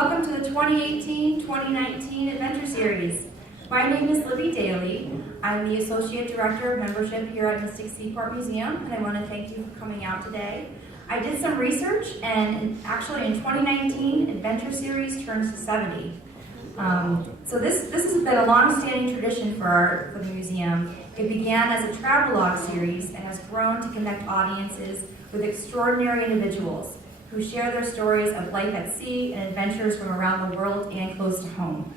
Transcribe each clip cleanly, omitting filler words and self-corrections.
Welcome to the 2018-2019 Adventure Series. My name is Libby Daly. I'm the Associate Director of Membership here at Mystic Seaport Museum, and I want to thank you for coming out today. I did some research, and actually in 2019, Adventure Series turns to 70. So this has been a long-standing tradition for the museum. It began as a travelogue series and has grown to connect audiences with extraordinary individuals who share their stories of life at sea and adventures from around the world and close to home.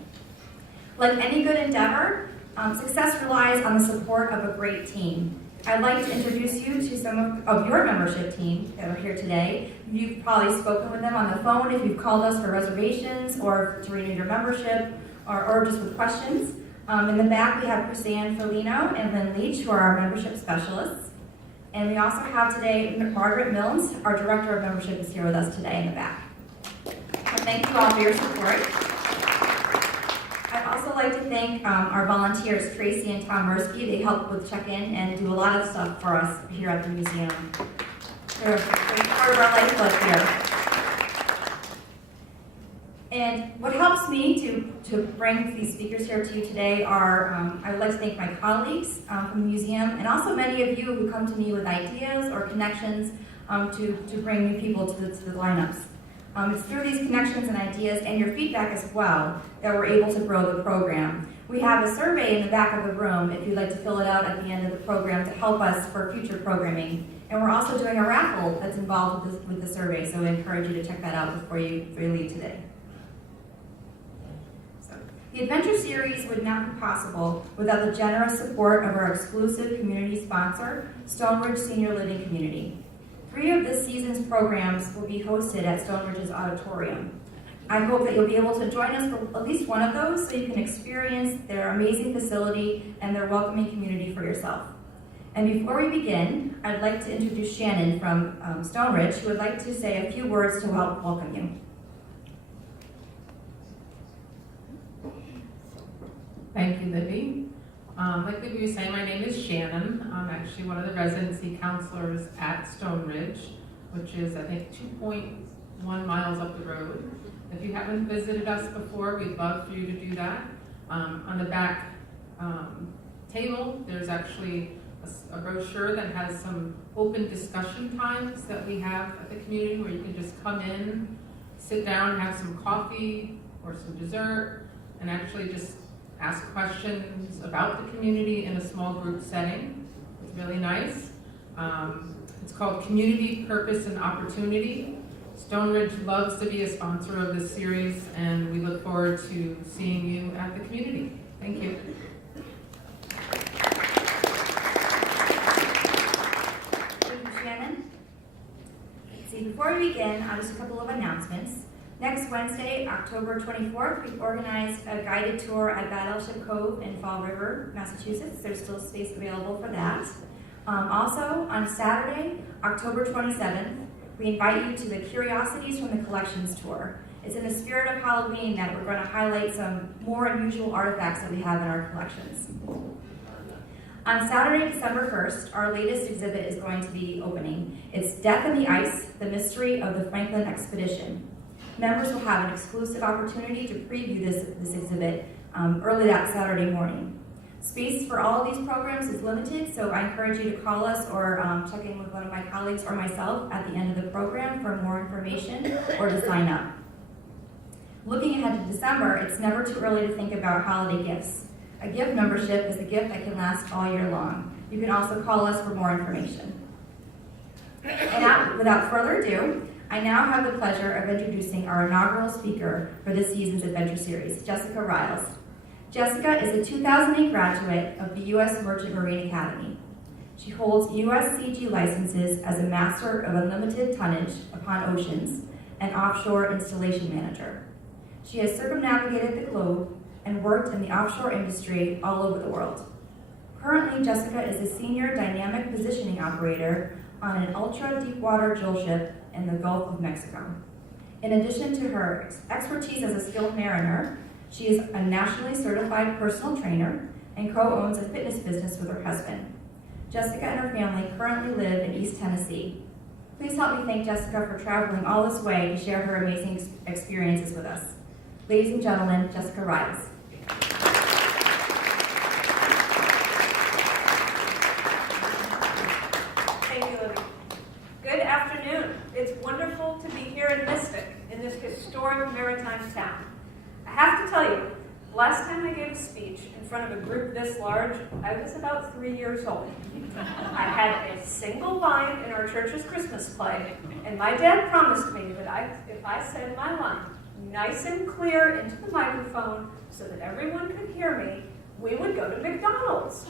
Like any good endeavor, success relies on the support of a great team. I'd like to introduce you to some of your membership team that are here today. You've probably spoken with them on the phone if you've called us for reservations or to renew your membership or just with questions. In the back, we have Chrisanne Felino and Lynn Leach, who are our membership specialists. And we also have today Margaret Milnes, our Director of Membership, is here with us today in the back. So thank you all for your support. I'd also like to thank our volunteers, Tracy and Tom Mursky. They help with check-in and do a lot of stuff for us here at the museum. They're part of our lifeblood here. And what helps me to bring these speakers here to you today are, I would like to thank my colleagues from the museum, and also many of you who come to me with ideas or connections to bring new people to the lineups. It's through these connections and ideas and your feedback as well that we're able to grow the program. We have a survey in the back of the room if you'd like to fill it out at the end of the program to help us for future programming. And we're also doing a raffle that's involved with the survey, so I encourage you to check that out before you leave today. The Adventure Series would not be possible without the generous support of our exclusive community sponsor, Stonebridge Senior Living Community. 3 of this season's programs will be hosted at Stonebridge's auditorium. I hope that you'll be able to join us for at least one of those so you can experience their amazing facility and their welcoming community for yourself. And before we begin, I'd like to introduce Shannon from Stonebridge, who would like to say a few words to help welcome you. Thank you, Libby. Like Libby was saying, my name is Shannon. I'm actually one of the residency counselors at Stonebridge, which is, I think, 2.1 miles up the road. If you haven't visited us before, we'd love for you to do that. On the back table, there's actually a brochure that has some open discussion times that we have at the community where you can just come in, sit down, have some coffee or some dessert, and actually just ask questions about the community in a small group setting. It's really nice. It's called Community Purpose and Opportunity. Stonebridge loves to be a sponsor of this series, and we look forward to seeing you at the community. Thank you. Thank you, Shannon. See, before we begin, just a couple of announcements. Next Wednesday, October 24th, we've organized a guided tour at Battleship Cove in Fall River, Massachusetts. There's still space available for that. Also, on Saturday, October 27th, we invite you to the Curiosities from the Collections tour. It's in the spirit of Halloween that we're going to highlight some more unusual artifacts that we have in our collections. On Saturday, December 1st, our latest exhibit is going to be opening. It's Death in the Ice, the Mystery of the Franklin Expedition. Members will have an exclusive opportunity to preview this exhibit early that Saturday morning. Space for all of these programs is limited, so I encourage you to call us or check in with one of my colleagues or myself at the end of the program for more information or to sign up. Looking ahead to December, it's never too early to think about holiday gifts. A gift membership is a gift that can last all year long. You can also call us for more information. And now, without further ado, I now have the pleasure of introducing our inaugural speaker for this season's Adventure Series, Jessica Ryals. Jessica is a 2008 graduate of the U.S. Merchant Marine Academy. She holds USCG licenses as a Master of Unlimited Tonnage upon Oceans and Offshore Installation Manager. She has circumnavigated the globe and worked in the offshore industry all over the world. Currently, Jessica is a Senior Dynamic Positioning Operator on an ultra-deepwater drill ship in the Gulf of Mexico. In addition to her expertise as a skilled mariner, she is a nationally certified personal trainer and co-owns a fitness business with her husband. Jessica and her family currently live in East Tennessee. Please help me thank Jessica for traveling all this way to share her amazing experiences with us. Ladies and gentlemen, Jessica Ryals. Thank you, Libby. Good afternoon. It's wonderful to be here in Mystic, in this historic maritime town. I have to tell you, last time I gave a speech in front of a group this large, I was about 3 years old. I had a single line in our church's Christmas play, and my dad promised me that if I said my line nice and clear into the microphone so that everyone could hear me, we would go to McDonald's.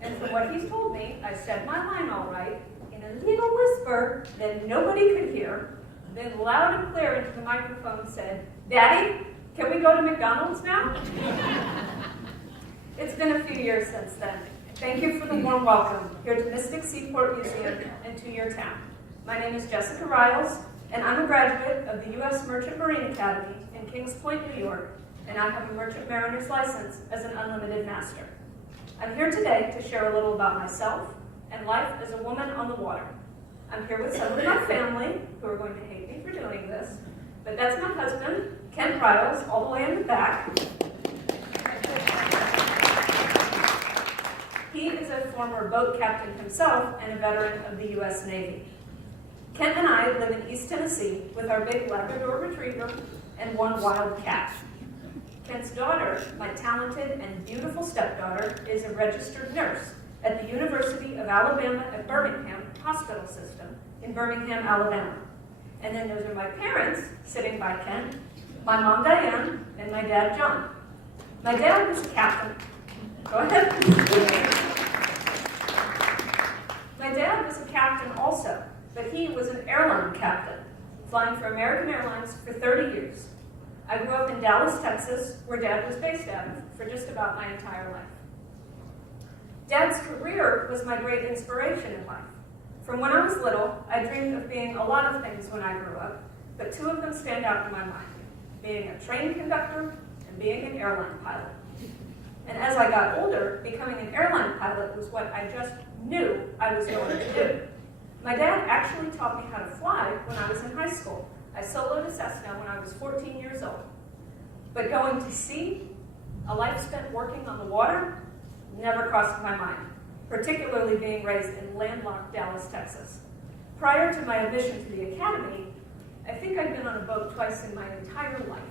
And from what he's told me, I said my line all right, in a little whisper that nobody could hear, then loud and clear into the microphone said, "Daddy, can we go to McDonald's now?" It's been a few years since then. Thank you for the warm welcome here to Mystic Seaport Museum and to your town. My name is Jessica Ryals, and I'm a graduate of the U.S. Merchant Marine Academy in Kings Point, New York, and I have a Merchant Mariner's license as an unlimited master. I'm here today to share a little about myself and life as a woman on the water. I'm here with some of my family, who are going to hate me for doing this, but that's my husband, Ken Ryals, all the way in the back. He is a former boat captain himself and a veteran of the U.S. Navy. Kent and I live in East Tennessee with our big Labrador Retriever and one wild cat. Kent's daughter, my talented and beautiful stepdaughter, is a registered nurse at the University of Alabama at Birmingham Hospital System in Birmingham, Alabama. And then those are my parents sitting by Kent, my mom Diane, and my dad John. My dad was a captain. Go ahead. My dad was a captain also, but he was an airline captain, flying for American Airlines for 30 years. I grew up in Dallas, Texas, where Dad was based out of for just about my entire life. Dad's career was my great inspiration in life. From when I was little, I dreamed of being a lot of things when I grew up, but two of them stand out in my mind: being a train conductor and being an airline pilot. And as I got older, becoming an airline pilot was what I just knew I was going to do. My dad actually taught me how to fly when I was in high school. I soloed a Cessna when I was 14 years old. But going to sea, a life spent working on the water, never crossed my mind, particularly being raised in landlocked Dallas, Texas. Prior to my admission to the academy, I think I'd been on a boat twice in my entire life.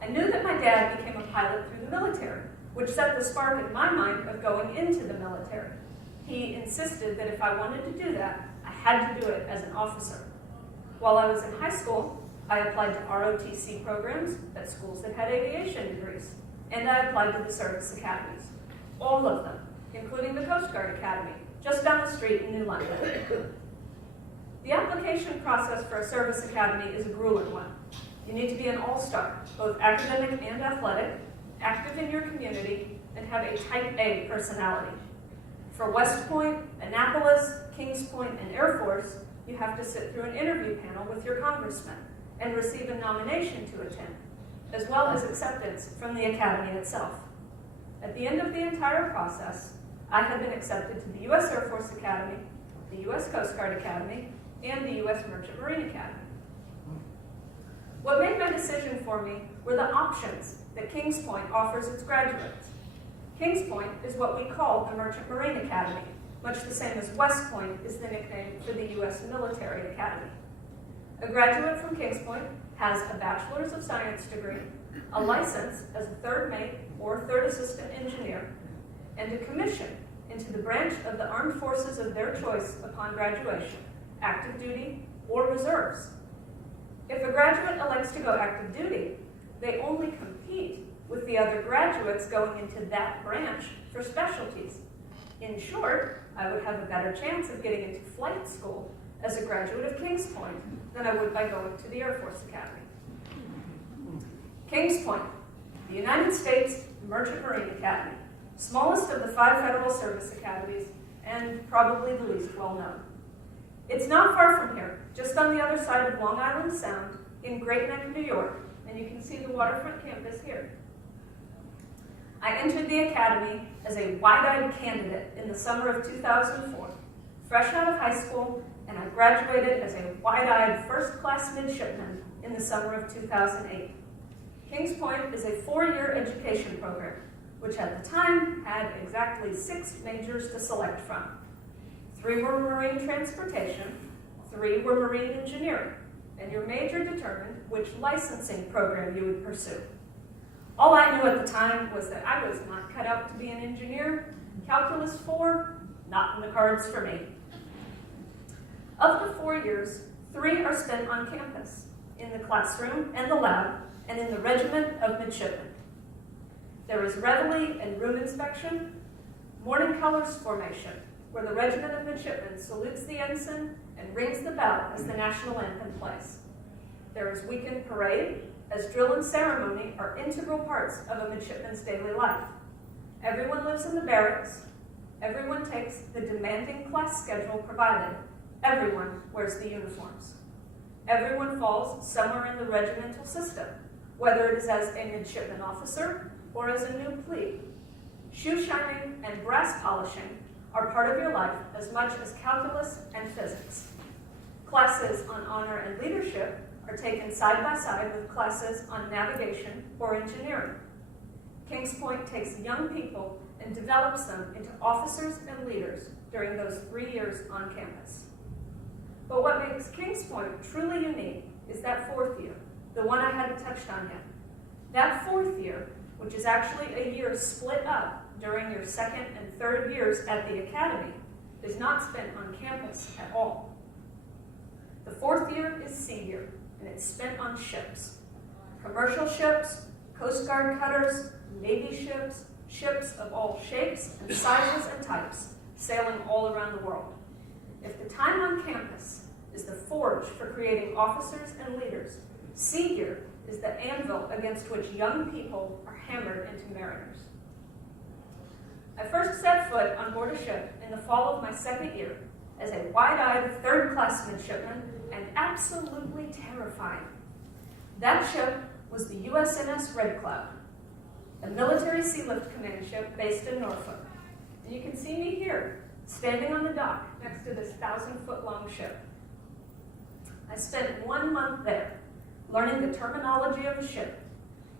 I knew that my dad became a pilot through the military, which set the spark in my mind of going into the military. He insisted that if I wanted to do that, I had to do it as an officer. While I was in high school, I applied to ROTC programs at schools that had aviation degrees, and I applied to the service academies, all of them, including the Coast Guard Academy, just down the street in New London. The application process for a service academy is a grueling one. You need to be an all-star, both academic and athletic, active in your community, and have a type A personality. For West Point, Annapolis, Kings Point, and Air Force, you have to sit through an interview panel with your congressman and receive a nomination to attend, as well as acceptance from the academy itself. At the end of the entire process, I had been accepted to the U.S. Air Force Academy, the U.S. Coast Guard Academy, and the U.S. Merchant Marine Academy. What made my decision for me were the options that Kings Point offers its graduates. Kings Point is what we call the Merchant Marine Academy, much the same as West Point is the nickname for the U.S. Military Academy. A graduate from Kings Point has a Bachelor's of Science degree, a license as a third mate or third assistant engineer, and a commission into the branch of the armed forces of their choice upon graduation, active duty or reserves. If a graduate elects to go active duty, they only compete with the other graduates going into that branch for specialties. In short, I would have a better chance of getting into flight school as a graduate of Kings Point than I would by going to the Air Force Academy. Kings Point, the United States Merchant Marine Academy, smallest of the 5 federal service academies and probably the least well known. It's not far from here, just on the other side of Long Island Sound in Great Neck, New York, and you can see the waterfront campus here. I entered the academy as a wide-eyed candidate in the summer of 2004, fresh out of high school, and I graduated as a wide-eyed first-class midshipman in the summer of 2008. Kings Point is a 4-year education program, which at the time had exactly 6 majors to select from. 3 were marine transportation, 3 were marine engineering, and your major determined which licensing program you would pursue. All I knew at the time was that I was not cut out to be an engineer. Calculus 4, not in the cards for me. Of the 4 years, 3 are spent on campus, in the classroom and the lab, and in the regiment of midshipmen. There is reveille and room inspection, morning colors formation, where the regiment of midshipmen salutes the ensign and rings the bell as the national anthem plays. There is weekend parade, as drill and ceremony are integral parts of a midshipman's daily life. Everyone lives in the barracks, everyone takes the demanding class schedule provided, everyone wears the uniforms. Everyone falls somewhere in the regimental system, whether it is as a midshipman officer or as a new plebe. Shoe shining and brass polishing are part of your life as much as calculus and physics. Classes on honor and leadership are taken side by side with classes on navigation or engineering. Kings Point takes young people and develops them into officers and leaders during those 3 years on campus. But what makes Kings Point truly unique is that 4th year, the one I hadn't touched on yet. That 4th year, which is actually a year split up during your 2nd and 3rd years at the academy, is not spent on campus at all. The 4th year is sea year, and it's spent on ships. Commercial ships, Coast Guard cutters, Navy ships, ships of all shapes and sizes and types, sailing all around the world. If the time on campus is the forge for creating officers and leaders, sea year is the anvil against which young people are hammered into mariners. I first set foot on board a ship in the fall of my 2nd year as a wide-eyed 3rd-class midshipman and absolutely terrifying. That ship was the USNS Red Cloud, a military sea lift command ship based in Norfolk. And you can see me here, standing on the dock next to this 1,000-foot-long ship. I spent 1 month there, learning the terminology of a ship,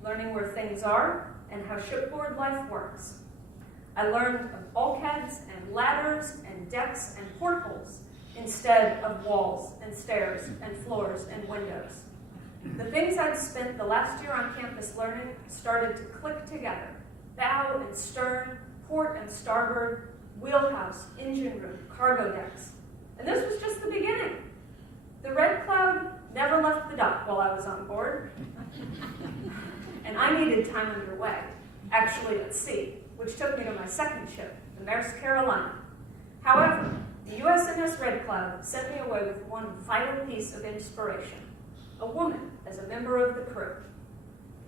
learning where things are and how shipboard life works. I learned of bulkheads and ladders and decks and portholes instead of walls and stairs and floors and windows. The things I'd spent the last year on campus learning started to click together. Bow and stern, port and starboard, wheelhouse, engine room, cargo decks. And this was just the beginning. The Red Cloud never left the dock while I was on board. And I needed time underway, actually at sea, which took me to my 2nd ship, the Maersk Carolina. However, the USNS Red Cloud sent me away with one vital piece of inspiration, a woman as a member of the crew.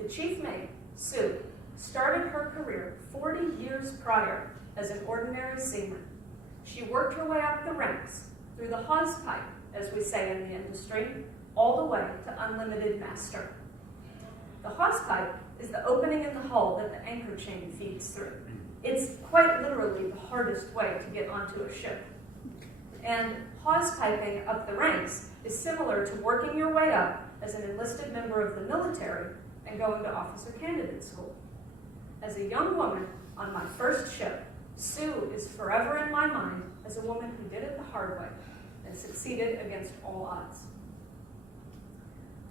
The chief mate, Sue, started her career 40 years prior as an ordinary seaman. She worked her way up the ranks, through the hawse pipe, as we say in the industry, all the way to unlimited master. The hawse pipe is the opening in the hull that the anchor chain feeds through. It's quite literally the hardest way to get onto a ship. And hawse piping up the ranks is similar to working your way up as an enlisted member of the military and going to officer candidate school. As a young woman on my first ship, Sue is forever in my mind as a woman who did it the hard way and succeeded against all odds.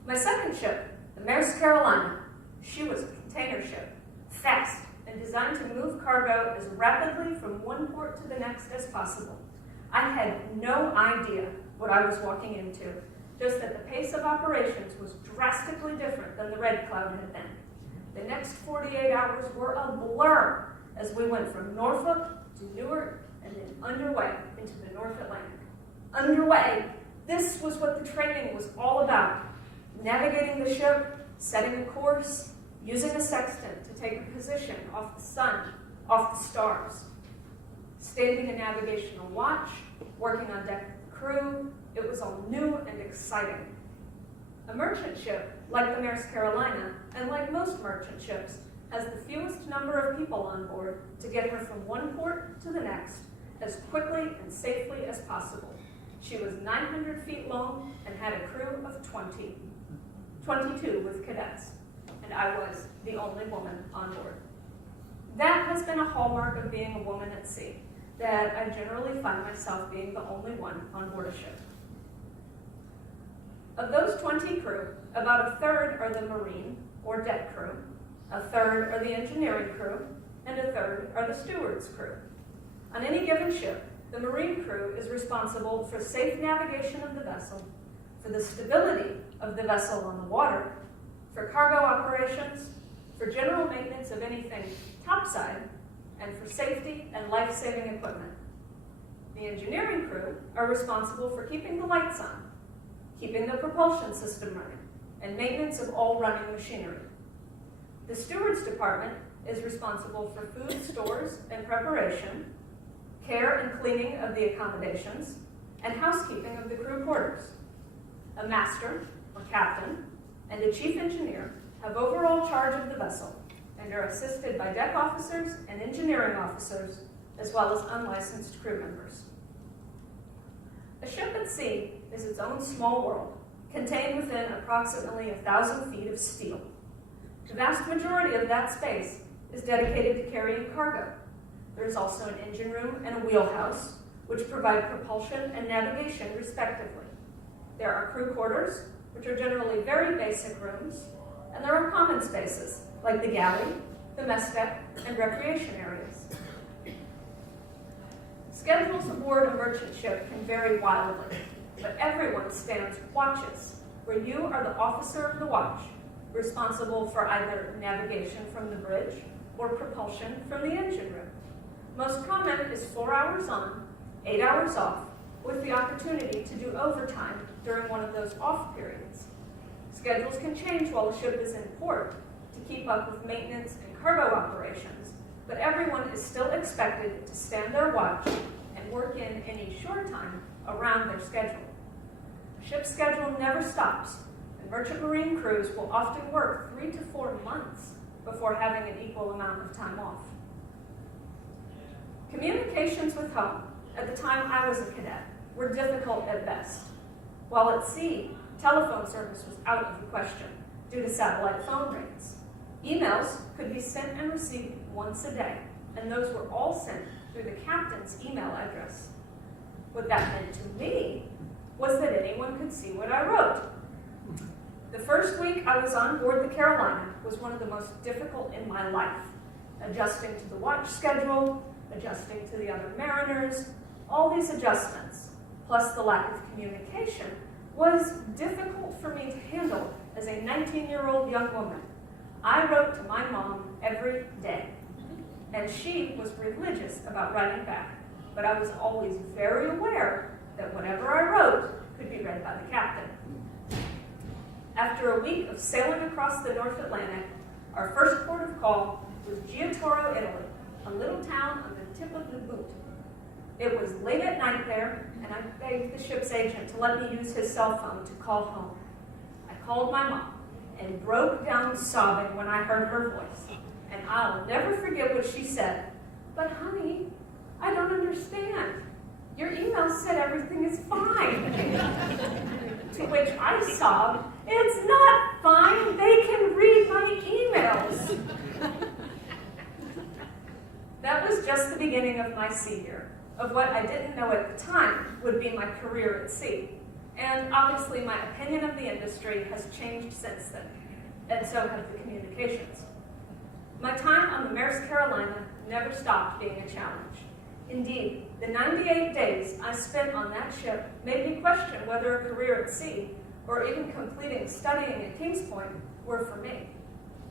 My 2nd ship, the Maersk Carolina, she was a container ship, fast and designed to move cargo as rapidly from one port to the next as possible. I had no idea what I was walking into, just that the pace of operations was drastically different than the Red Cloud had been. The next 48 hours were a blur as we went from Norfolk to Newark and then underway into the North Atlantic. Underway, this was what the training was all about. Navigating the ship, setting a course, using a sextant to take a position off the sun, off the stars. Standing a navigational watch, working on deck with the crew, it was all new and exciting. A merchant ship, like the Maersk Carolina, and like most merchant ships, has the fewest number of people on board to get her from one port to the next, as quickly and safely as possible. She was 900 feet long and had a crew of 22 with cadets, and I was the only woman on board. That has been a hallmark of being a woman at sea, that I generally find myself being the only one on board a ship. Of those 20 crew, about a third are the marine or deck crew, a third are the engineering crew, and a third are the steward's crew. On any given ship, the marine crew is responsible for safe navigation of the vessel, for the stability of the vessel on the water, for cargo operations, for general maintenance of anything topside, and for safety and life-saving equipment. The engineering crew are responsible for keeping the lights on, keeping the propulsion system running, and maintenance of all running machinery. The steward's department is responsible for food stores and preparation, care and cleaning of the accommodations, and housekeeping of the crew quarters. A master, or captain, and a chief engineer have overall charge of the vessel and are assisted by deck officers and engineering officers, as well as unlicensed crew members. A ship at sea is its own small world, contained within approximately 1,000 feet of steel. The vast majority of that space is dedicated to carrying cargo. There is also an engine room and a wheelhouse, which provide propulsion and navigation respectively. There are crew quarters, which are generally very basic rooms, and there are common spaces, like the galley, the mess deck, and recreation areas. Schedules aboard a merchant ship can vary wildly, but everyone stands watches, where you are the officer of the watch, responsible for either navigation from the bridge or propulsion from the engine room. Most common is 4 hours on, 8 hours off, with the opportunity to do overtime during one of those off periods. Schedules can change while the ship is in port to keep up with maintenance and cargo operations, but everyone is still expected to stand their watch and work in any short time around their schedule. The ship's schedule never stops, and merchant marine crews will often work 3 to 4 months before having an equal amount of time off. Communications with home, at the time I was a cadet, were difficult at best. While at sea, telephone service was out of the question due to satellite phone rates. Emails could be sent and received once a day, and those were all sent through the captain's email address. What that meant to me was that anyone could see what I wrote. The first week I was on board the Carolina was one of the most difficult in my life, adjusting to the watch schedule, adjusting to the other mariners. All these adjustments, plus the lack of communication, was difficult for me to handle as a 19-year-old young woman. I wrote to my mom every day, and she was religious about writing back, but I was always very aware that whatever I wrote could be read by the captain. After a week of sailing across the North Atlantic, our first port of call was Giotoro, Italy, a little town on the tip of the boot. It was late at night there, and I begged the ship's agent to let me use his cell phone to call home. I called my mom and broke down sobbing when I heard her voice, and I'll never forget what she said. "But honey, I don't understand. Your email said everything is fine." To which I sobbed, "It's not fine. They can read my emails." That was just the beginning of my sea year, of what I didn't know at the time would be my career at sea. And obviously my opinion of the industry has changed since then, and so have the communications. My time on the Maersk Carolina never stopped being a challenge. Indeed, the 98 days I spent on that ship made me question whether a career at sea, or even completing studying at Kings Point, were for me.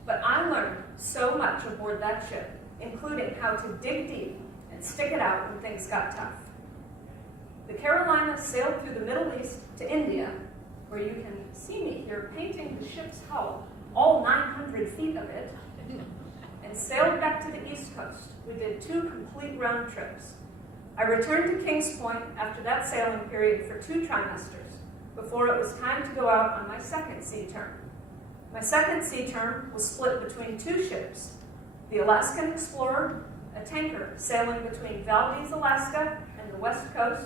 But I learned so much aboard that ship, including how to dig deep and stick it out when things got tough. The Carolina sailed through the Middle East to India, where you can see me here painting the ship's hull, all 900 feet of it, and sailed back to the East Coast. We did 2 complete round trips. I returned to Kings Point after that sailing period for 2 trimesters, before it was time to go out on my second sea term. My second sea term was split between 2 ships, the Alaskan Explorer, a tanker sailing between Valdez, Alaska and the West Coast,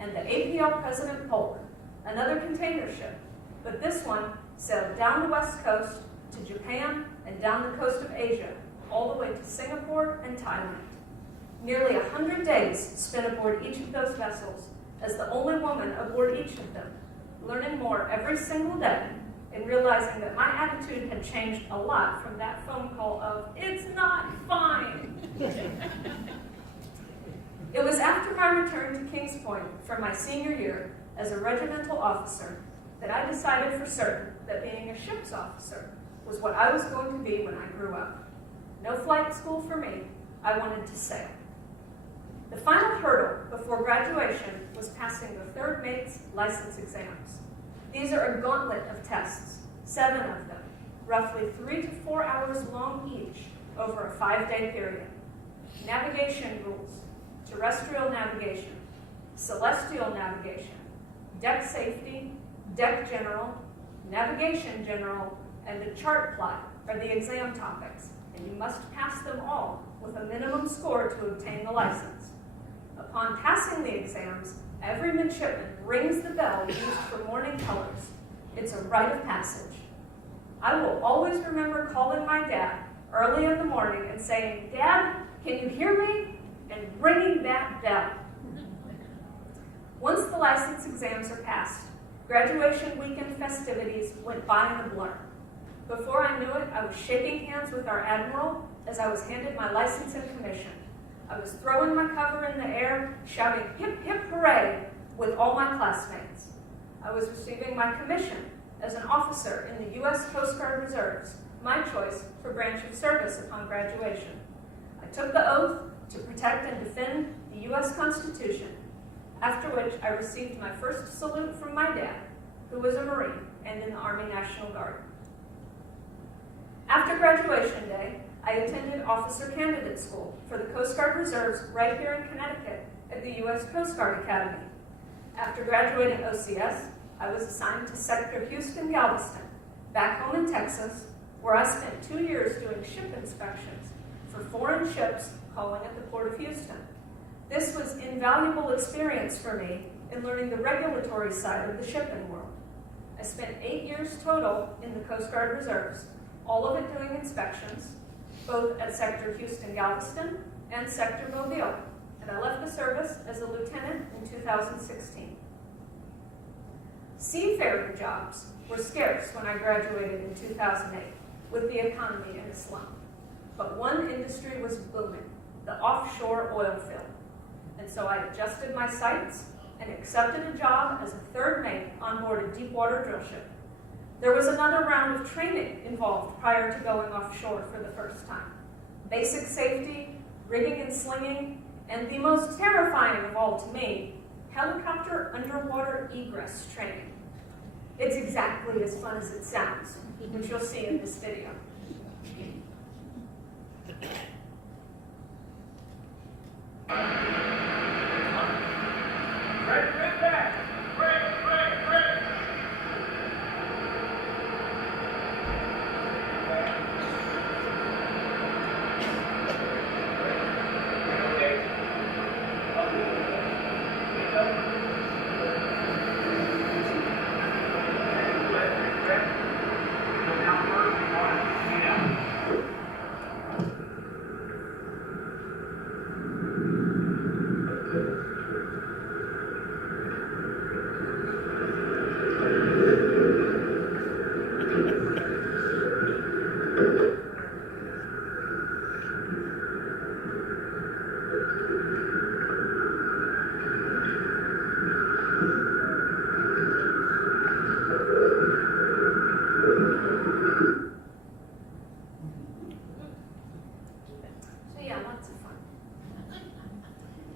and the APL President Polk, another container ship, but this one sailed down the West Coast to Japan and down the coast of Asia, all the way to Singapore and Thailand. Nearly 100 days spent aboard each of those vessels as the only woman aboard each of them, learning more every single day and realizing that my attitude had changed a lot from that phone call of, "It's not fine." It was after my return to Kings Point from my senior year as a regimental officer that I decided for certain that being a ship's officer was what I was going to be when I grew up. No flight school for me. I wanted to sail. The final hurdle before graduation was passing the third mate's license exams. These are a gauntlet of tests, 7 of them, roughly 3 to 4 hours long each over a 5-day period. Navigation rules, terrestrial navigation, celestial navigation, deck safety, deck general, navigation general, and a chart plot are the exam topics, and you must pass them all with a minimum score to obtain the license. Upon passing the exams, every midshipman rings the bell used for morning colors. It's a rite of passage. I will always remember calling my dad early in the morning and saying, "Dad, can you hear me?" and ringing that bell. Once the license exams are passed, graduation weekend festivities went by in a blur. Before I knew it, I was shaking hands with our admiral as I was handed my license and commission. I was throwing my cover in the air, shouting "hip, hip, hooray" with all my classmates. I was receiving my commission as an officer in the U.S. Coast Guard Reserves, my choice for branch of service upon graduation. I took the oath to protect and defend the U.S. Constitution, after which I received my first salute from my dad, who was a Marine and in the Army National Guard. After graduation day, I attended Officer Candidate School for the Coast Guard Reserves right here in Connecticut at the U.S. Coast Guard Academy. After graduating OCS, I was assigned to Sector Houston-Galveston, back home in Texas, where I spent 2 years doing ship inspections for foreign ships calling at the Port of Houston. This was invaluable experience for me in learning the regulatory side of the shipping world. I spent 8 years total in the Coast Guard Reserves, all of it doing inspections, both at Sector Houston-Galveston and Sector Mobile, and I left the service as a lieutenant in 2016. Seafaring jobs were scarce when I graduated in 2008, with the economy in a slump. But one industry was booming, the offshore oil field. And so I adjusted my sights and accepted a job as a third mate on board a deepwater drillship. There was another round of training involved prior to going offshore for the first time. Basic safety, rigging and slinging, and the most terrifying of all to me, helicopter underwater egress training. It's exactly as fun as it sounds, which you'll see in this video.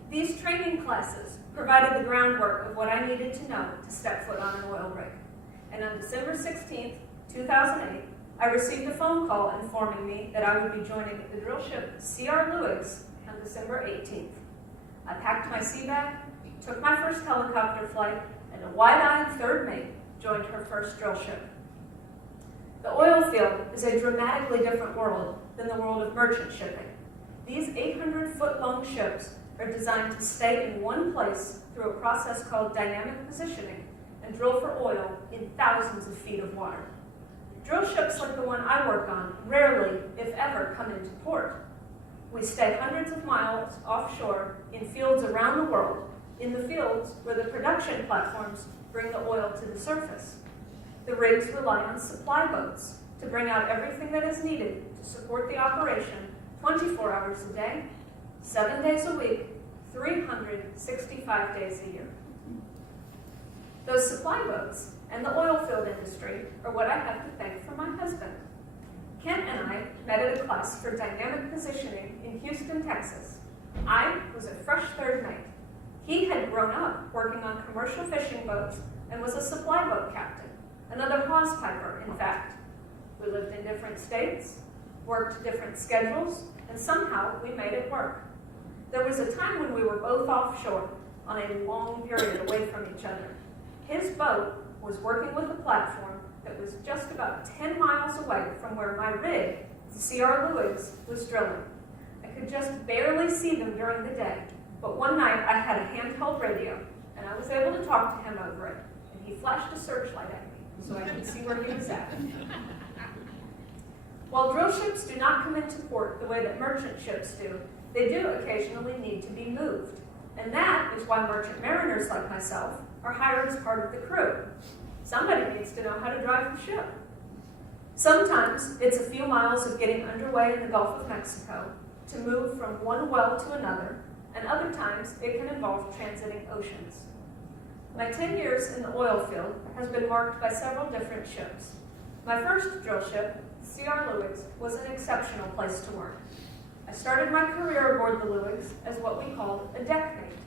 These training classes provided the groundwork of what I needed to know to step foot on an oil rig. And on December 16th, 2008, I received a phone call informing me that I would be joining the drill ship C.R. Lewis on December 18th. I packed my sea bag, took my first helicopter flight, and a wide-eyed third mate joined her first drill ship. The oil field is a dramatically different world than the world of merchant shipping. These 800-foot-long ships are designed to stay in one place through a process called dynamic positioning and drill for oil in thousands of feet of water. Drill ships like the one I work on rarely, if ever, come into port. We stay hundreds of miles offshore in fields around the world, in the fields where the production platforms bring the oil to the surface. The rigs rely on supply boats to bring out everything that is needed to support the operation 24 hours a day, 7 days a week, 365 days a year. Those supply boats and the oil field industry are what I have to thank for my husband. Kent and I met at a class for dynamic positioning in Houston, Texas. I was a fresh third mate. He had grown up working on commercial fishing boats and was a supply boat captain, another hawse piper, in fact. We lived in different states, worked different schedules, and somehow we made it work. There was a time when we were both offshore on a long period away from each other. His boat was working with a platform that was just about 10 miles away from where my rig, the C.R. Lewis, was drilling. I could just barely see them during the day, but one night I had a handheld radio, and I was able to talk to him over it, and he flashed a searchlight at me so I could see where he was at. While drill ships do not come into port the way that merchant ships do, they do occasionally need to be moved. And that is why merchant mariners like myself are hired as part of the crew. Somebody needs to know how to drive the ship. Sometimes it's a few miles of getting underway in the Gulf of Mexico to move from one well to another, and other times it can involve transiting oceans. My 10 years in the oil field has been marked by several different ships. My first drill ship, C.R. Lewis, was an exceptional place to work. I started my career aboard the Lewis as what we called a deck mate.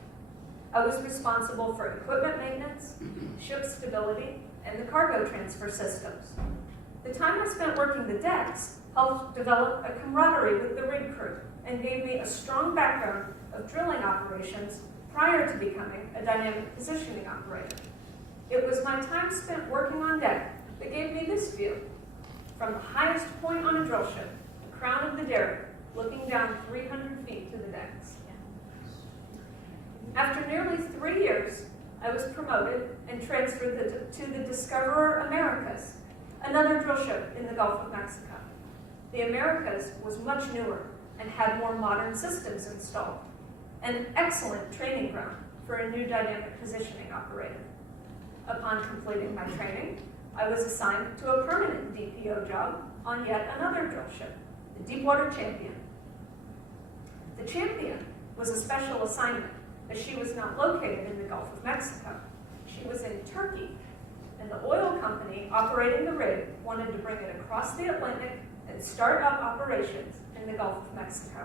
I was responsible for equipment maintenance, ship stability, and the cargo transfer systems. The time I spent working the decks helped develop a camaraderie with the rig crew and gave me a strong background of drilling operations prior to becoming a dynamic positioning operator. It was my time spent working on deck that gave me this view. From the highest point on a drill ship, the crown of the derrick, looking down 300 feet to the decks. After nearly 3 years, I was promoted and transferred to the Discoverer Americas, another drill ship in the Gulf of Mexico. The Americas was much newer and had more modern systems installed, an excellent training ground for a new dynamic positioning operator. Upon completing my training, I was assigned to a permanent DPO job on yet another drill ship, the Deepwater Champion. The Champion was a special assignment as she was not located in the Gulf of Mexico. She was in Turkey, and the oil company operating the rig wanted to bring it across the Atlantic and start up operations in the Gulf of Mexico.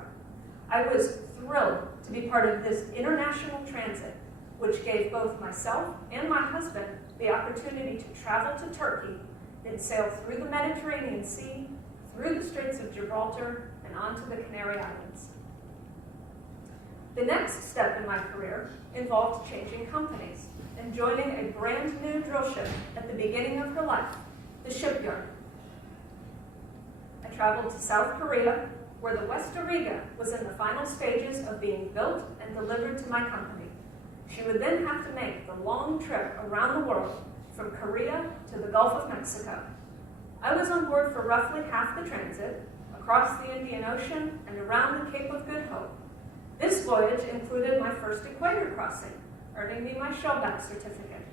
I was thrilled to be part of this international transit, which gave both myself and my husband the opportunity to travel to Turkey, then sail through the Mediterranean Sea, through the Straits of Gibraltar, and onto the Canary Islands. The next step in my career involved changing companies and joining a brand new drill ship at the beginning of her life, the Shipyard. I traveled to South Korea, where the West Auriga was in the final stages of being built and delivered to my company. She would then have to make the long trip around the world from Korea to the Gulf of Mexico. I was on board for roughly half the transit, across the Indian Ocean and around the Cape of Good Hope. This voyage included my first equator crossing, earning me my shellback certificate.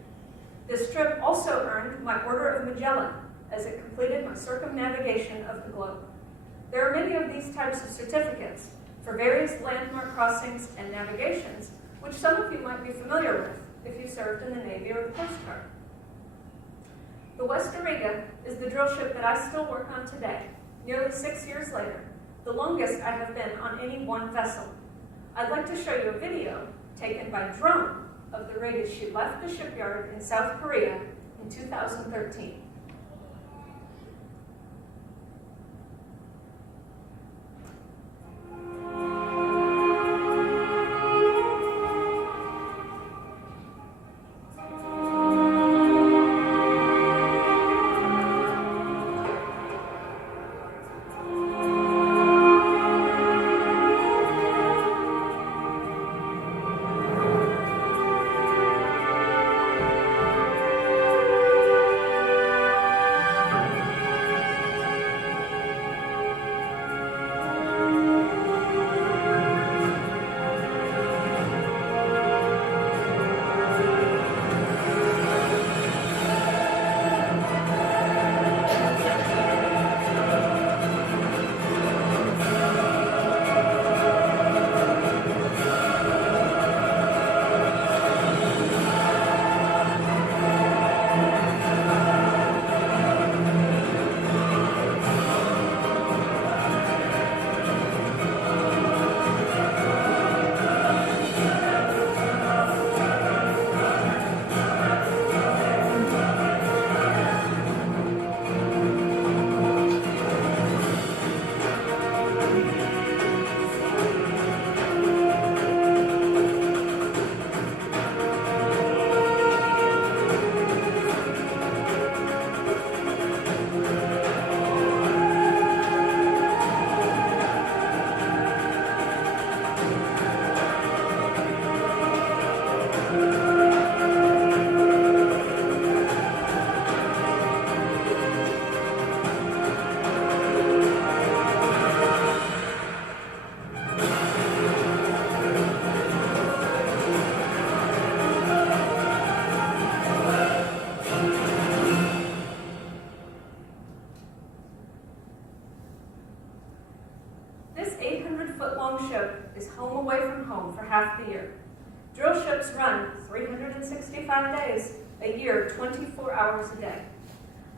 This trip also earned my Order of Magellan, as it completed my circumnavigation of the globe. There are many of these types of certificates for various landmark crossings and navigations, which some of you might be familiar with if you served in the Navy or the Coast Guard. The West Auriga is the drill ship that I still work on today, nearly 6 years later, the longest I have been on any one vessel. I'd like to show you a video taken by drone of the rig as she left the shipyard in South Korea in 2013. month-long ship is home away from home for half the year. Drill ships run 365 days a year, 24 hours a day.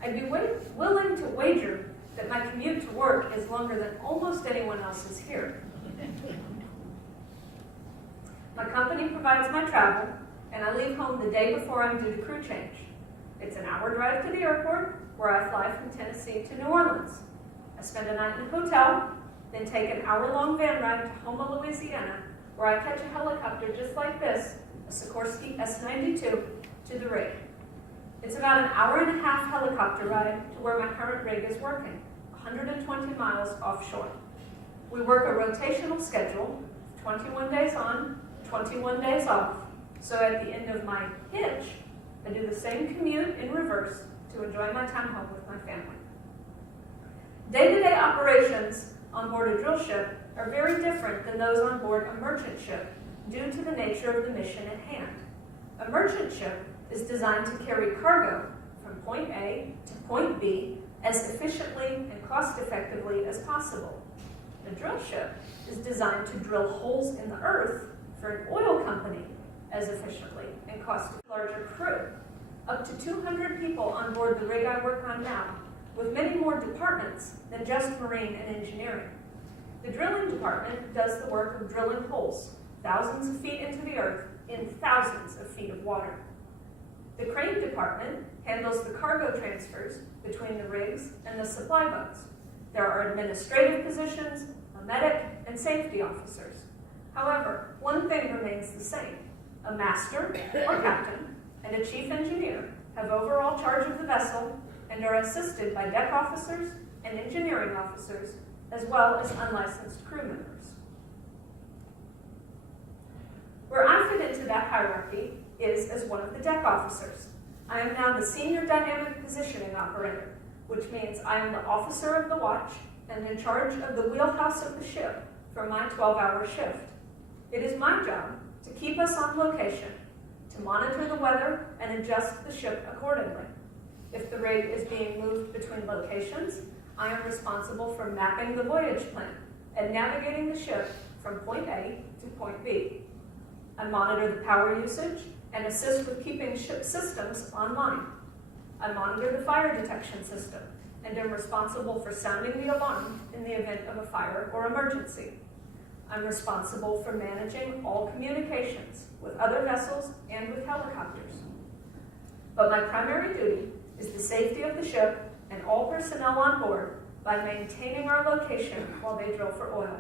I'd be willing to wager that my commute to work is longer than almost anyone else's here. My company provides my travel, and I leave home the day before I'm due to crew change. It's an hour drive to the airport, where I fly from Tennessee to New Orleans. I spend a night in a hotel, then take an hour-long van ride to Houma, Louisiana, where I catch a helicopter just like this, a Sikorsky S-92, to the rig. It's about an hour-and-a-half helicopter ride to where my current rig is working, 120 miles offshore. We work a rotational schedule, 21 days on, 21 days off, so at the end of my hitch, I do the same commute in reverse to enjoy my time home with my family. Day-to-day operations on board a drill ship are very different than those on board a merchant ship due to the nature of the mission at hand. A merchant ship is designed to carry cargo from point A to point B as efficiently and cost-effectively as possible. A drill ship is designed to drill holes in the earth for an oil company as efficiently and cost-effectively. Larger crew, up to 200 people on board the rig I work on now, with many more departments than just marine and engineering. The drilling department does the work of drilling holes, thousands of feet into the earth in thousands of feet of water. The crane department handles the cargo transfers between the rigs and the supply boats. There are administrative positions, a medic, and safety officers. However, one thing remains the same. A master or captain and a chief engineer have overall charge of the vessel and are assisted by deck officers and engineering officers, as well as unlicensed crew members. Where I fit into that hierarchy is as one of the deck officers. I am now the senior dynamic positioning operator, which means I am the officer of the watch and in charge of the wheelhouse of the ship for my 12-hour shift. It is my job to keep us on location, to monitor the weather and adjust the ship accordingly. If the rig is being moved between locations, I am responsible for mapping the voyage plan and navigating the ship from point A to point B. I monitor the power usage and assist with keeping ship systems online. I monitor the fire detection system and am responsible for sounding the alarm in the event of a fire or emergency. I'm responsible for managing all communications with other vessels and with helicopters. But my primary duty is the safety of the ship and all personnel on board by maintaining our location while they drill for oil.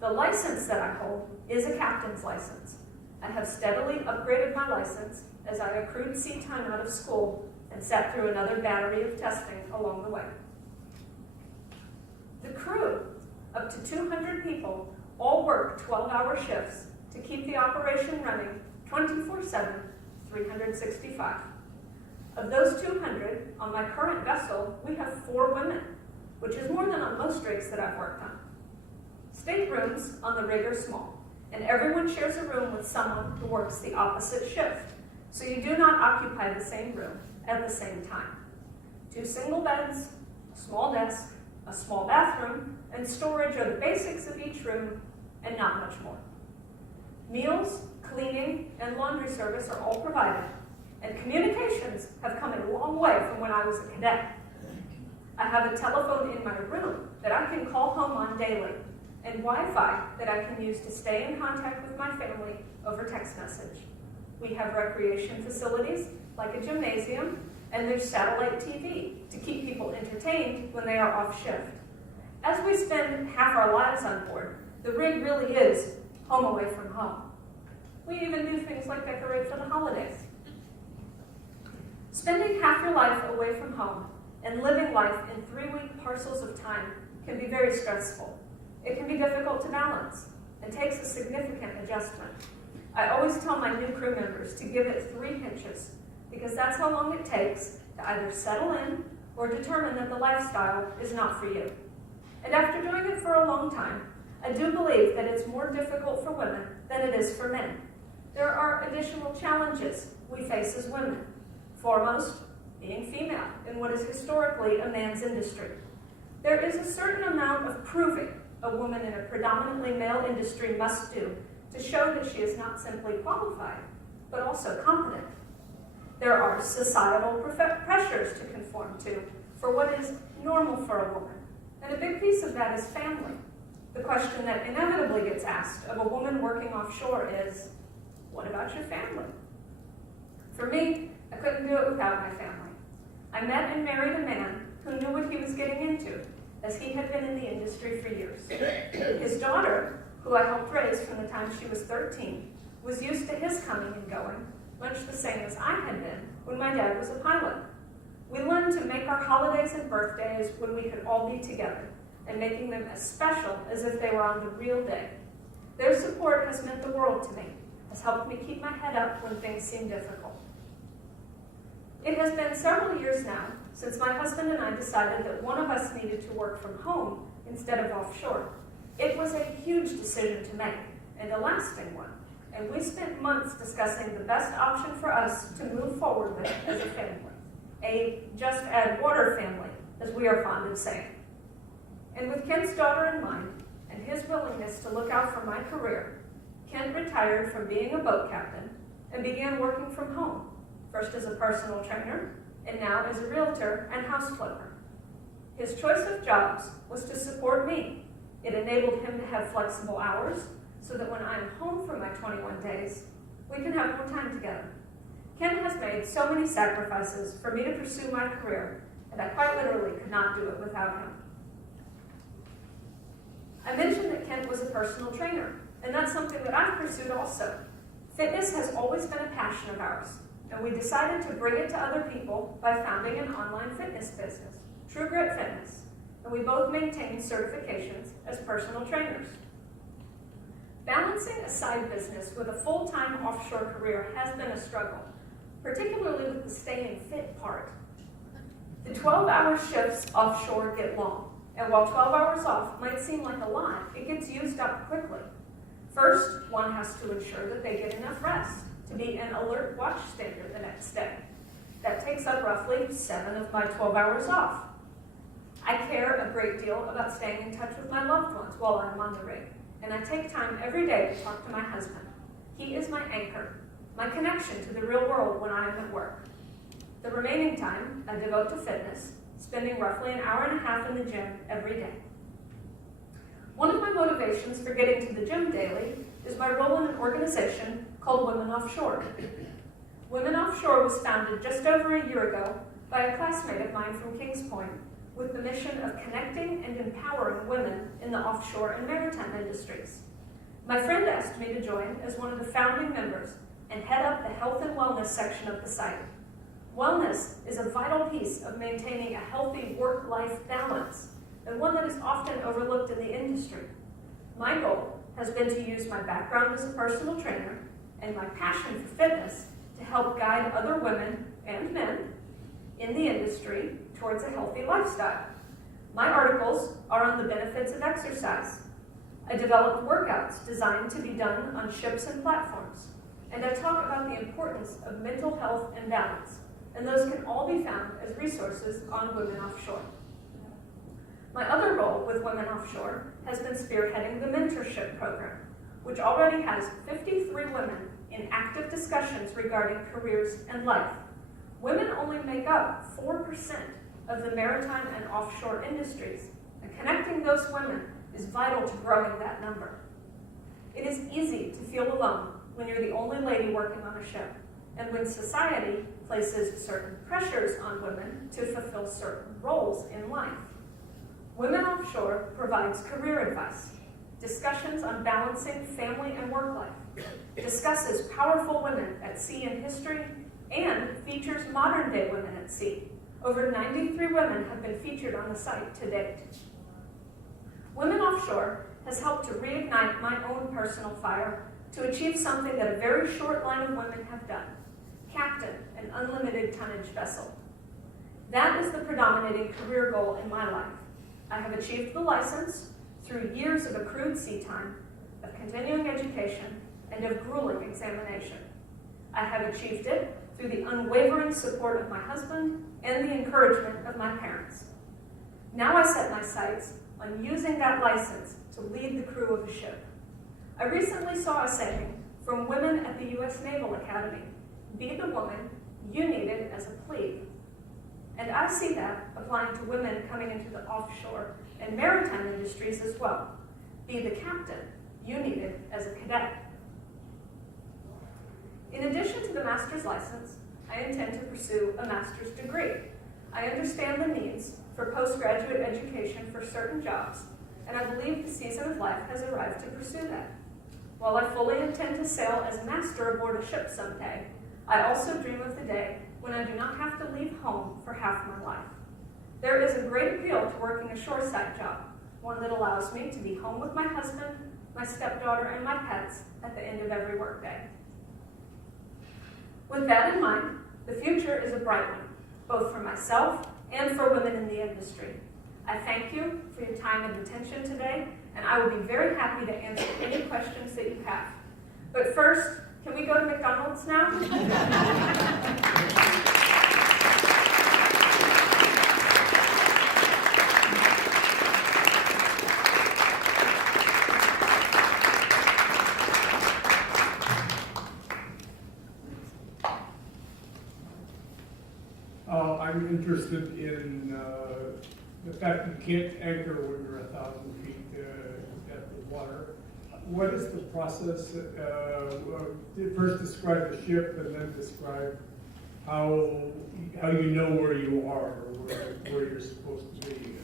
The license that I hold is a captain's license. I have steadily upgraded my license as I accrued sea time out of school and sat through another battery of testing along the way. The crew, up to 200 people, all work 12-hour shifts to keep the operation running 24/7, 365. Of those 200, on my current vessel, we have 4 women, which is more than on most rigs that I've worked on. Staterooms on the rig are small, and everyone shares a room with someone who works the opposite shift, so you do not occupy the same room at the same time. 2 single beds, a small desk, a small bathroom, and storage are the basics of each room, and not much more. Meals, cleaning, and laundry service are all provided, and communications have come a long way from when I was a cadet. I have a telephone in my room that I can call home on daily, and Wi-Fi that I can use to stay in contact with my family over text message. We have recreation facilities, like a gymnasium, and there's satellite TV to keep people entertained when they are off shift. As we spend half our lives on board, the rig really is home away from home. We even do things like decorate for the holidays. Spending half your life away from home and living life in 3-week parcels of time can be very stressful. It can be difficult to balance and takes a significant adjustment. I always tell my new crew members to give it 3 pinches, because that's how long it takes to either settle in or determine that the lifestyle is not for you. And after doing it for a long time, I do believe that it's more difficult for women than it is for men. There are additional challenges we face as women. Foremost, being female in what is historically a man's industry. There is a certain amount of proving a woman in a predominantly male industry must do to show that she is not simply qualified, but also competent. There are societal pressures to conform to for what is normal for a woman, and a big piece of that is family. The question that inevitably gets asked of a woman working offshore is, what about your family? For me, I couldn't do it without my family. I met and married a man who knew what he was getting into, as he had been in the industry for years. His daughter, who I helped raise from the time she was 13, was used to his coming and going, much the same as I had been when my dad was a pilot. We learned to make our holidays and birthdays when we could all be together, and making them as special as if they were on the real day. Their support has meant the world to me, has helped me keep my head up when things seem difficult. It has been several years now since my husband and I decided that one of us needed to work from home instead of offshore. It was a huge decision to make, and a lasting one, and we spent months discussing the best option for us to move forward with as a family. A just add water family, as we are fond of saying. And with Kent's daughter in mind, and his willingness to look out for my career, Kent retired from being a boat captain and began working from home, first as a personal trainer, and now as a realtor and house flipper. His choice of jobs was to support me. It enabled him to have flexible hours, so that when I am home for my 21 days, we can have more time together. Ken has made so many sacrifices for me to pursue my career, and I quite literally could not do it without him. I mentioned that Kent was a personal trainer, and that's something that I've pursued also. Fitness has always been a passion of ours, and we decided to bring it to other people by founding an online fitness business, True Grit Fitness, and we both maintain certifications as personal trainers. Balancing a side business with a full-time offshore career has been a struggle, particularly with the staying fit part. The 12-hour shifts offshore get long, and while 12 hours off might seem like a lot, it gets used up quickly. First, one has to ensure that they get enough rest to be an alert watch standard the next day. That takes up roughly 7 of my 12 hours off. I care a great deal about staying in touch with my loved ones while I'm on the rig, and I take time every day to talk to my husband. He is my anchor, my connection to the real world when I am at work. The remaining time I devote to fitness, spending roughly an hour and a half in the gym every day. One of my motivations for getting to the gym daily is my role in an organization called Women Offshore. Women Offshore was founded just over a year ago by a classmate of mine from Kings Point with the mission of connecting and empowering women in the offshore and maritime industries. My friend asked me to join as one of the founding members and head up the health and wellness section of the site. Wellness is a vital piece of maintaining a healthy work-life balance, and one that is often overlooked in the industry. My goal has been to use my background as a personal trainer and my passion for fitness to help guide other women and men in the industry towards a healthy lifestyle. My articles are on the benefits of exercise. I developed workouts designed to be done on ships and platforms, and I talk about the importance of mental health and balance, and those can all be found as resources on Women Offshore. My other role with Women Offshore has been spearheading the mentorship program, which already has 53 women in active discussions regarding careers and life. Women only make up 4% of the maritime and offshore industries, and connecting those women is vital to growing that number. It is easy to feel alone when you're the only lady working on a ship, and when society places certain pressures on women to fulfill certain roles in life. Women Offshore provides career advice, discussions on balancing family and work life, discusses powerful women at sea in history, and features modern-day women at sea. Over 93 women have been featured on the site to date. Women Offshore has helped to reignite my own personal fire to achieve something that a very short line of women have done: captain an unlimited tonnage vessel. That is the predominating career goal in my life. I have achieved the license through years of accrued sea time, of continuing education, and of grueling examination. I have achieved it through the unwavering support of my husband and the encouragement of my parents. Now I set my sights on using that license to lead the crew of a ship. I recently saw a saying from women at the U.S. Naval Academy, "Be the woman you needed as a plebe." And I see that applying to women coming into the offshore and maritime industries as well. Be the captain you needed as a cadet. In addition to the master's license, I intend to pursue a master's degree. I understand the needs for postgraduate education for certain jobs, and I believe the season of life has arrived to pursue that. While I fully intend to sail as master aboard a ship someday, I also dream of the day when I do not have to leave home for half my life. There is a great appeal to working a shoreside job, one that allows me to be home with my husband, my stepdaughter, and my pets at the end of every workday. With that in mind, the future is a bright one, both for myself and for women in the industry. I thank you for your time and attention today, and I will be very happy to answer any questions that you have. But first, can we go to McDonald's now? I'm interested in the fact that you can't anchor when you're 1,000 feet at the water. What is the process? First describe the ship and then describe how you know where you are or where you're supposed to be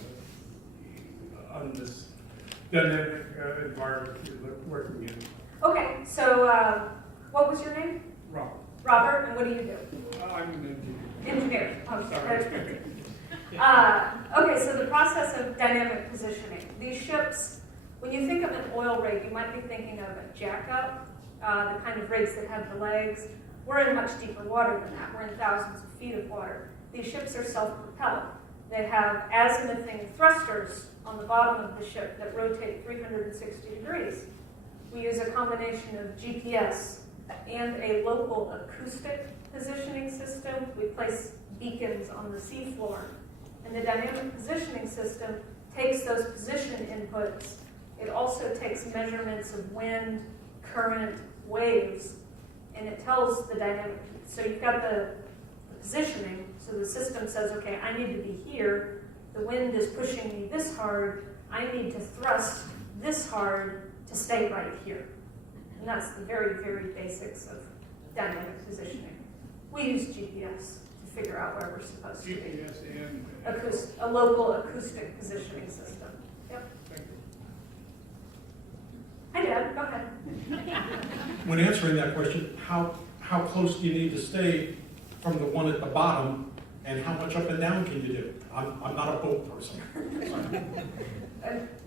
on this dynamic environment you're working in. Okay, so what was your name? Robert. Robert, and what do you do? I'm an engineer. Engineer. Oh, sorry. Okay, so the process of dynamic positioning. These ships, when you think of an oil rig, you might be thinking of a jackup, the kind of rigs that have the legs. We're in much deeper water than that. We're in thousands of feet of water. These ships are self-propelled. They have azimuthing thrusters on the bottom of the ship that rotate 360 degrees. We use a combination of GPS and a local acoustic positioning system. We place beacons on the seafloor. And the dynamic positioning system takes those position inputs. It also takes measurements of wind, current, waves, and it tells the dynamic. So you've got the positioning, so the system says, okay, I need to be here. The wind is pushing me this hard. I need to thrust this hard to stay right here. And that's the very, very basics of dynamic positioning. We use GPS to figure out where we're supposed to be. GPS and A local acoustic positioning system. Yep. Thank you. Hi, Deb. Go ahead. When answering that question, how close do you need to stay from the one at the bottom, and how much up and down can you do? I'm not a boat person.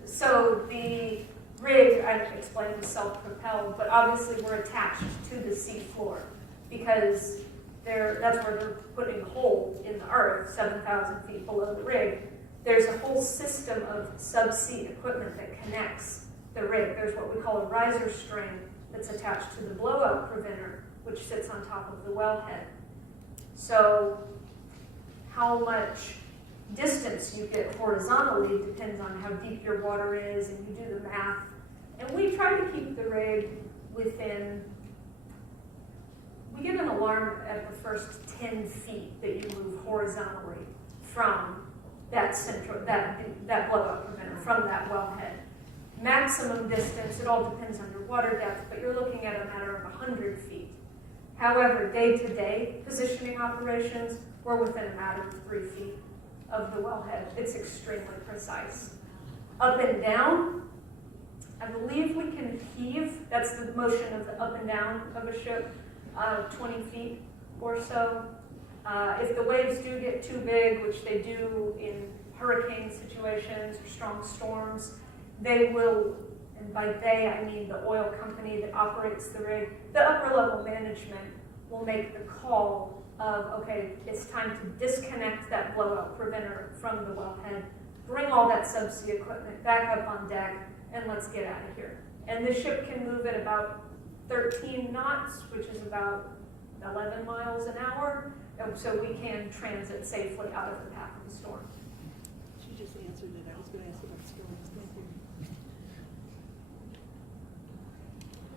So the rig, I explained, is self-propelled, but obviously we're attached to the seafloor because that's where they're putting a hole in the earth, 7,000 feet below the rig. There's a whole system of subsea equipment that connects the rig. There's what we call a riser string that's attached to the blowout preventer, which sits on top of the wellhead. So how much distance you get horizontally depends on how deep your water is, and you do the math. And we try to keep the rig within, we get an alarm at the first 10 feet that you move horizontally from that that blowout preventer, from that wellhead. Maximum distance, it all depends on your water depth, but you're looking at a matter of 100 feet. However, day-to-day positioning operations, we're within a matter of 3 feet of the wellhead. It's extremely precise. Up and down, I believe we can heave, that's the motion of the up and down of a ship, 20 feet or so. If the waves do get too big, which they do in hurricane situations or strong storms, they will, and by they I mean the oil company that operates the rig, the upper level management will make the call of, okay, it's time to disconnect that blowout preventer from the wellhead, bring all that subsea equipment back up on deck, and let's get out of here. And the ship can move at about 13 knots, which is about 11 miles an hour, so we can transit safely out of the path of the storm. She just answered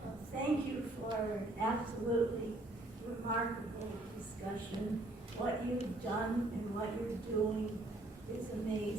Well, thank you for an absolutely remarkable discussion. What you've done and what you're doing is amazing.